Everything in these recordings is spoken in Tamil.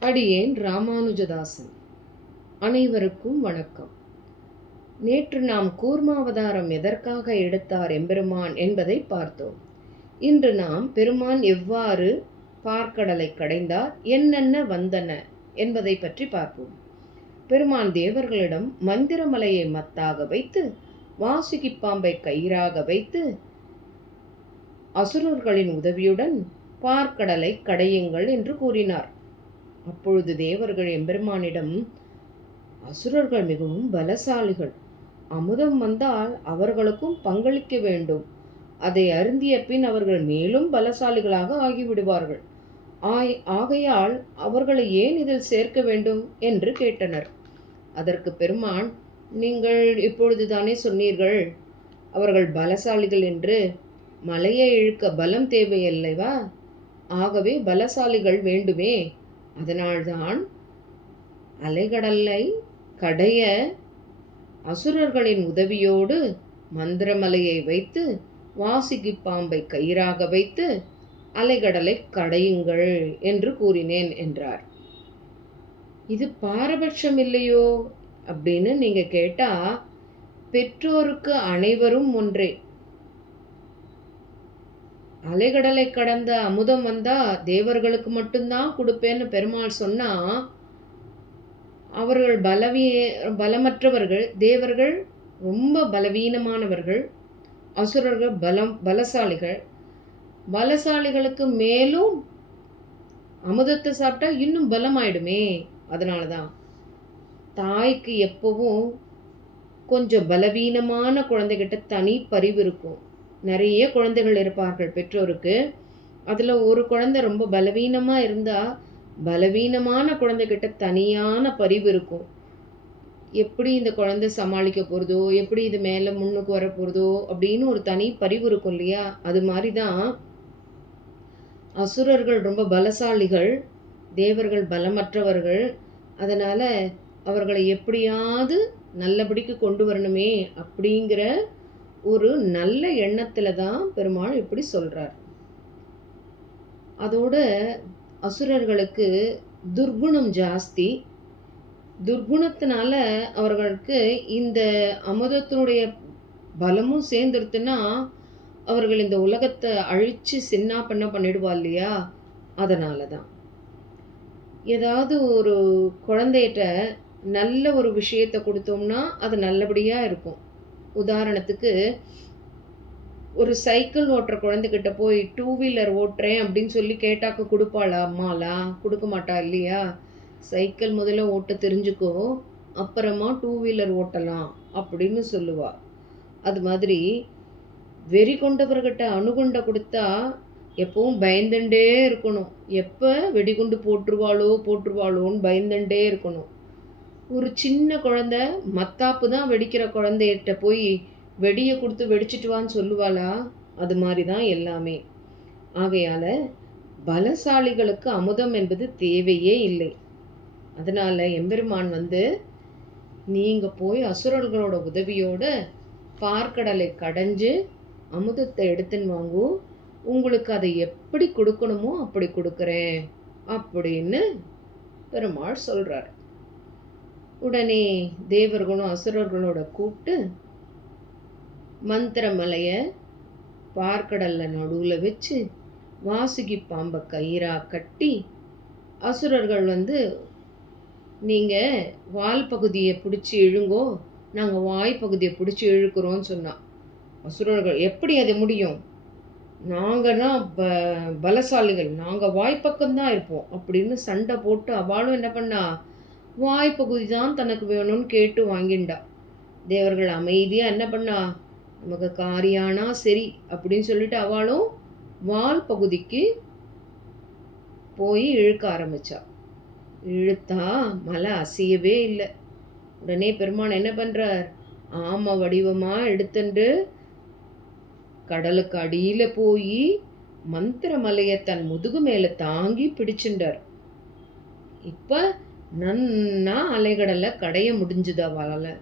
அடியேன் ராமானுஜதாசன். அனைவருக்கும் வணக்கம். நேற்று நாம் கூர்மாவதாரம் எதற்காக எடுத்தார் எம்பெருமான் என்பதை பார்த்தோம். இன்று நாம் பெருமான் எவ்வாறு பார்க்கடலை கடைந்தார் என்னென்ன வந்தன என்பதை பற்றி பார்ப்போம். பெருமான் தேவர்களிடம் மந்திரமலையை மத்தாக வைத்து வாசுகி பாம்பை கயிறாக வைத்து அசுரர்களின் உதவியுடன் பார்க்கடலை கடையுங்கள் என்று கூறினார். அப்பொழுது தேவர்கள் எம்பெருமானிடம் அசுரர்கள் மிகவும் பலசாலிகள். அமுதம் வந்தால் அவர்களுக்கும் பங்களிக்க வேண்டும். அதை அருந்திய பின் அவர்கள் மேலும் பலசாலிகளாக ஆகிவிடுவார்கள். ஆய் ஆகையால் அவர்களை ஏன் இதில் சேர்க்க வேண்டும்? என்று கேட்டனர். அதற்கு பெருமான் நீங்கள் இப்பொழுது தானே சொன்னீர்கள் அவர்கள் பலசாலிகள் என்று. மலையை இழுக்க பலம் தேவையல்லவா? ஆகவே பலசாலிகள் வேண்டுமே. அதனால்தான் அலைகடலை கடைய அசுரர்களின் உதவியோடு மந்திரமலையை வைத்து வாசுகி பாம்பை கயிறாக வைத்து அலைகடலை கடையுங்கள் என்று கூறினேன் என்றார். இது பாரபட்சம் இல்லையோ? அப்படின்னு நீங்கள் கேட்டால் பெற்றோருக்கு அனைவரும் ஒன்றே. அலைகடலை கடந்த அமுதம் வந்தா தேவர்களுக்கு மட்டும்தான் கொடுப்பேன்னு பெருமாள் சொன்னா அவர்கள் பலவீ பலமற்றவர்கள் தேவர்கள் ரொம்ப பலவீனமானவர்கள் அசுரர்கள் பலம் பலசாலிகள். பலசாலிகளுக்கு மேலும் அமுதத்தை சாப்பிட்டா இன்னும் பலமாயிடுமே அதனால தான் தாய்க்கு எப்பவும் கொஞ்சம் பலவீனமான குழந்தைகிட்ட தனி பரிவு இருக்கும். நிறைய குழந்தைகள் இருப்பார்கள் பெற்றோருக்கு. அதில் ஒரு குழந்தை ரொம்ப பலவீனமாக இருந்தால் பலவீனமான குழந்தைகிட்ட தனியான பரிவு இருக்கும். எப்படி இந்த குழந்தை சமாளிக்க போகிறதோ எப்படி இது மேலே முன்னுக்கு வர போகிறதோ அப்படின்னு ஒரு தனி பரிவு இருக்கும் இல்லையா? அது மாதிரி தான் அசுரர்கள் ரொம்ப பலசாலிகள் தேவர்கள் பலமற்றவர்கள். அதனால் அவர்களை எப்படியாவது நல்லபடிக்கு கொண்டு வரணுமே அப்படிங்கிற ஒரு நல்ல எண்ணத்தில் தான் பெருமாள் இப்படி சொல்கிறார் அதோட அசுரர்களுக்கு துர்குணம் ஜாஸ்தி. துர்குணத்தினால அவர்களுக்கு இந்த அமுதத்தினுடைய பலமும் சேர்ந்துருத்துன்னா அவர்கள் இந்த உலகத்தை அழித்து சின்னா பண்ண பண்ணிடுவா இல்லையா? அதனால தான் ஏதாவது ஒரு குழந்தைகிட்ட நல்ல ஒரு விஷயத்தை கொடுத்தோம்னா அது நல்லபடியாக இருக்கும். உதாரணத்துக்கு ஒரு சைக்கிள் ஓட்டுற குழந்தைகிட்ட போய் டூ வீலர் ஓட்டுறேன் அப்படின்னு சொல்லி கேட்டாக்க கொடுப்பாளா? அம்மாலா கொடுக்க மாட்டா இல்லையா? சைக்கிள் முதல்ல ஓட்ட தெரிஞ்சுக்கோ அப்புறமா டூ வீலர் ஓட்டலாம் அப்படின்னு சொல்லுவா. அது மாதிரி வெறி கொண்டவர்கிட்ட அணுகுண்டை கொடுத்தா எப்பவும் பயந்துண்டே இருக்கணும். எப்போ வெடிகுண்டு போட்டுருவாளோ போட்டுருவாளோன்னு பயந்துண்டே இருக்கணும். ஒரு சின்ன குழந்தை மத்தாப்பு தான் வெடிக்கிற குழந்தைகிட்ட போய் வெடியை கொடுத்து வெடிச்சிட்டு வான்னு சொல்லுவாளா? அது மாதிரி தான் எல்லாமே. ஆகையால் பலசாலிகளுக்கு அமுதம் என்பது தேவையே இல்லை. அதனால் எம்பெருமான் வந்து நீங்கள் போய் அசுரர்களோட உதவியோடு பார்க்கடலை கடைஞ்சு அமுதத்தை எடுத்துன்னு வாங்கும் உங்களுக்கு அதை எப்படி கொடுக்கணுமோ அப்படி கொடுக்குறேன். அப்படின்னு பெருமாள் சொல்கிறார் உடனே தேவர்களும் அசுரர்களோட கூப்பிட்டு மந்திரமலையை பார்க்கடலில் நடுவில் வச்சு வாசுகி பாம்பை கயிறாக கட்டி அசுரர்கள் வந்து நீங்கள் வால் பகுதியை பிடிச்சி இழுங்கோ நாங்கள் வாய் பகுதியை பிடிச்சி இழுக்கிறோன்னு சொன்னான் அசுரர்கள் எப்படி அது முடியும்? நாங்கள்னா ப பலசாலிகள் நாங்கள் வாய்ப்பக்கம்தான் இருப்போம் அப்படின்னு சண்டை போட்டு அவளும் என்ன பண்ணா வாய்ப்பகுதி தான் தனக்கு வேணும்னு கேட்டு வாங்கிண்டா. தேவர்கள் அமைதியாக என்ன பண்ணா? நமக்கு காரியானா சரி அப்படின்னு சொல்லிட்டு அவளும் வால் பகுதிக்கு போய் இழுக்க ஆரம்பித்தா இழுத்தா மலை அசையவே இல்லை. உடனே பெருமான் என்ன பண்ணுறார் ஆமை வடிவமாக எடுத்துட்டு கடலுக்கு அடியில் போய் மந்திர மலையை தன் முதுகு மேலே தாங்கி பிடிச்சுட்டார் இப்போ நன்னா அலைகடலை கடைய முடிஞ்சுது அவளால்.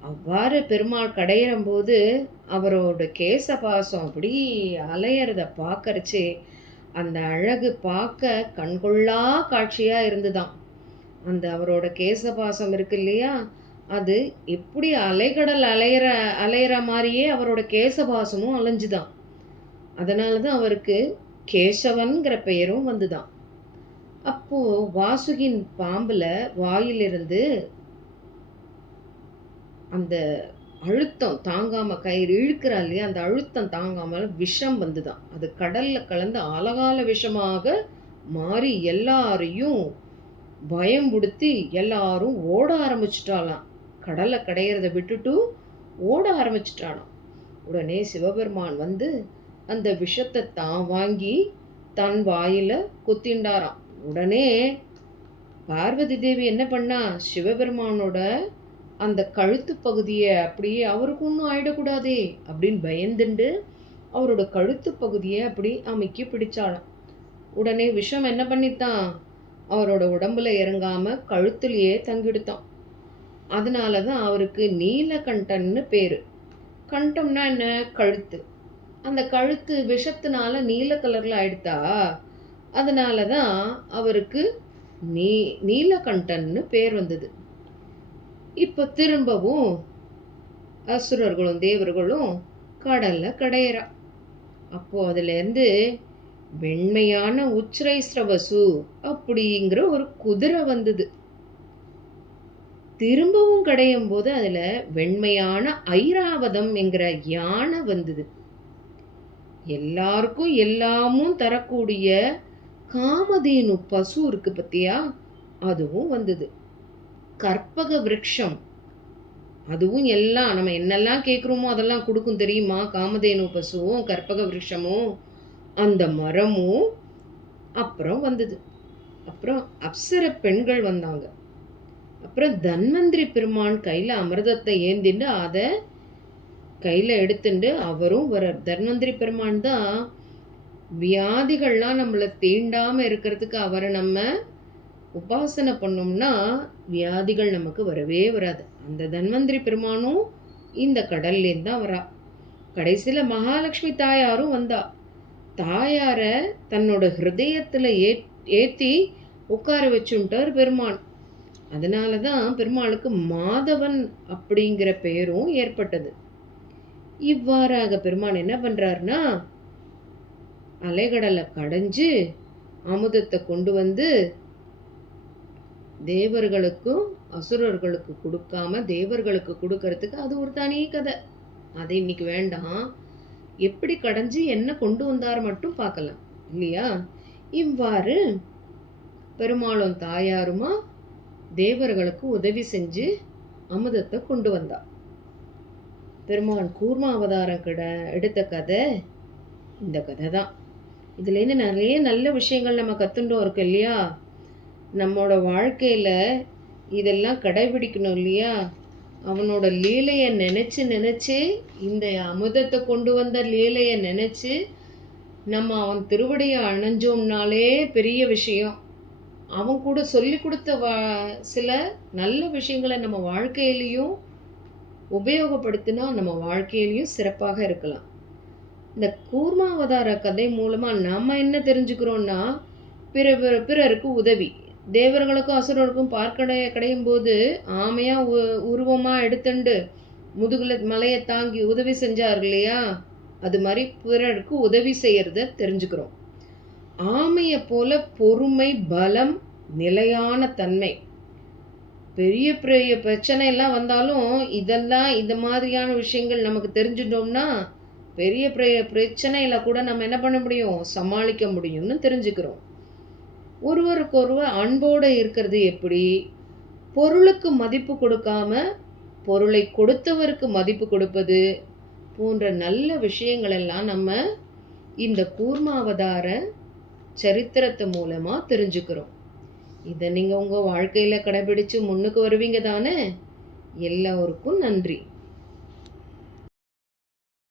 அவ்வாறு பெருமாள் கடையிறம்போது அவரோட கேச பாசம் அப்படி அலையிறத பார்க்கறச்சே அந்த அழகு பார்க்க கண்கொள்ளா காட்சியாக இருந்துதான். அந்த அவரோட கேச பாசம் இருக்கு இல்லையா? அது எப்படி அலைகடல் அலையிற அலையிற மாதிரியே அவரோட கேச பாசமும் அலைஞ்சுதான். அதனால தான் அவருக்கு கேசவன்கிற பெயரும் வந்துதான். அப்போ வாசுகின் பாம்பில் வாயிலிருந்து அந்த அழுத்தம் தாங்காமல் கயிறு இழுக்கிறா இல்லையா அந்த அழுத்தம் தாங்காமல் விஷம் வந்துதான். அது கடலில் கலந்து அழகால விஷமாக மாறி எல்லாரையும் பயம்படுத்தி எல்லாரும் ஓட ஆரம்பிச்சிட்டாலாம் கடலை கடையிறத விட்டுட்டு ஓட ஆரம்பிச்சிட்டானாம் உடனே சிவபெருமான் வந்து அந்த விஷத்தை தான் வாங்கி தன் வாயில் குத்திண்டாராம். உடனே பார்வதி தேவி என்ன பண்ணா? சிவபெருமானோட அந்த கழுத்து பகுதியை அப்படியே அவருக்கு ஒன்றும் ஆயிடக்கூடாதே அப்படின்னு பயந்துண்டு அவரோட கழுத்து பகுதியை அப்படி அமைக்கி பிடிச்சாளாம். உடனே விஷம் என்ன பண்ணித்தான்? அவரோட உடம்புல இறங்காமல் கழுத்துலேயே தங்கிடுத்தான். அதனால தான் அவருக்கு நீலகண்டன்னு பேர். கண்டம்னா என்ன? கழுத்து. அந்த கழுத்து விஷத்தினால நீல கலரில் ஆயிடுத்தா? அதனால தான் அவருக்கு நீ நீலகண்டன்னு பேர் வந்தது. இப்போ திரும்பவும் அசுரர்களும் தேவர்களும் கடலில் கடையிறா. அப்போது அதுலேருந்து வெண்மையான உச்சிரைஸ்ரவசு அப்படிங்கிற ஒரு குதிரை வந்தது. திரும்பவும் கடையும் போது அதில் வெண்மையான ஐராவதம் என்கிற யானை வந்தது. எல்லாருக்கும் எல்லாமும் தரக்கூடிய காமதேனு பசு இருக்கு பத்தியா? அதுவும் வந்தது. கற்பக விரக்ஷம். அதுவும் எல்லாம் நம்ம என்னெல்லாம் கேட்குறோமோ அதெல்லாம் கொடுக்கும் தெரியுமா? காமதேனு பசுவும் கற்பக விருஷமும் அந்த மரமும் அப்புறம் வந்தது. அப்புறம் அப்சர பெண்கள் வந்தாங்க. அப்புறம் தன்வந்திரி பெருமான் கையில் அமிர்தத்தை ஏந்திண்டு அதை கையில் எடுத்துட்டு அவரும் வர்றார். தன்வந்திரி பெருமான் தான் வியாதிகள்லாம் நம்மளை தீண்டாமல் இருக்கிறதுக்கு அவரை நம்ம உபாசனை பண்ணோம்னா வியாதிகள் நமக்கு வரவே வராது. அந்த தன்வந்திரி பெருமானும் இந்த கடல்லேருந்து தான் வரா. கடைசியில் மகாலட்சுமி தாயாரும் வந்தா. தாயாரை தன்னோட ஹிருதயத்தில் ஏ ஏற்றி உட்கார வச்சுட்டார் பெருமான். அதனால தான் பெருமாளுக்கு மாதவன் அப்படிங்கிற பெயரும் ஏற்பட்டது. இவ்வாறாக பெருமான் என்ன பண்ணுறாருன்னா அலைகடலை கடைஞ்சு அமுதத்தை கொண்டு வந்து தேவர்களுக்கும் அசுரர்களுக்கு கொடுக்காம தேவர்களுக்கு கொடுக்கறதுக்கு அது ஒரு தனி கதை. அது இன்னைக்கு வேண்டாம். எப்படி கடைஞ்சு என்ன கொண்டு வந்தார் மட்டும் பார்க்கலாம். இல்லையா? இவ்வாறு பெருமாளும் தாயாருமா தேவர்களுக்கு உதவி செஞ்சு அமுதத்தை கொண்டு வந்தா. பெருமான் கூர்மாவதாரம் கிட எடுத்த கதை இந்த கதை தான் இதுலேருந்து நிறைய நல்ல விஷயங்கள் நம்ம கற்றுண்டோம் இருக்கு இல்லையா? நம்மளோட வாழ்க்கையில் இதெல்லாம் கடைபிடிக்கணும் இல்லையா? அவனோட லீலையை நினச்சி நினச்சி இந்த அமுதத்தை கொண்டு வந்த லீலையை நினச்சி நம்ம அவன் திருவடியை அணைஞ்சோம்னாலே பெரிய விஷயம். அவன் கூட சொல்லி கொடுத்த வா சில நல்ல விஷயங்களை நம்ம வாழ்க்கையிலையும் உபயோகப்படுத்தினா நம்ம வாழ்க்கையிலையும் சிறப்பாக இருக்கலாம். இந்த கூர்மாவதார கதை மூலமாக நம்ம என்ன தெரிஞ்சுக்கிறோன்னா பிற பிறருக்கு உதவி. தேவர்களுக்கும் அசுரருக்கும் பார்க்கடை கிடையும் போது ஆமையாக உ உருவமாக எடுத்துண்டு முதுகில் மலையை தாங்கி உதவி செஞ்சார் இல்லையா? அது மாதிரி பிறருக்கு உதவி செய்கிறத தெரிஞ்சுக்கிறோம். ஆமையை போல பொறுமை பலம் நிலையான தன்மை. பெரிய பெரிய பிரச்சனையெல்லாம் வந்தாலும் இதெல்லாம் இந்த மாதிரியான விஷயங்கள் நமக்கு தெரிஞ்சிட்டோம்னா பெரிய பெரிய பிரச்சனையில் கூட நம்ம என்ன பண்ண முடியும்? சமாளிக்க முடியும்னு தெரிஞ்சுக்கிறோம். ஒருவருக்கொருவர் அன்போடு இருக்கிறது எப்படி? பொருளுக்கு மதிப்பு கொடுக்காம பொருளை கொடுத்தவருக்கு மதிப்பு கொடுப்பது போன்ற நல்ல விஷயங்களெல்லாம் நம்ம இந்த கூர்மாவதார சரித்திரத்து மூலமாக தெரிஞ்சுக்கிறோம். இதை நீங்கள் உங்கள் வாழ்க்கையில் கடைபிடித்து முன்னுக்கு வருவீங்க தானே? எல்லோருக்கும் நன்றி.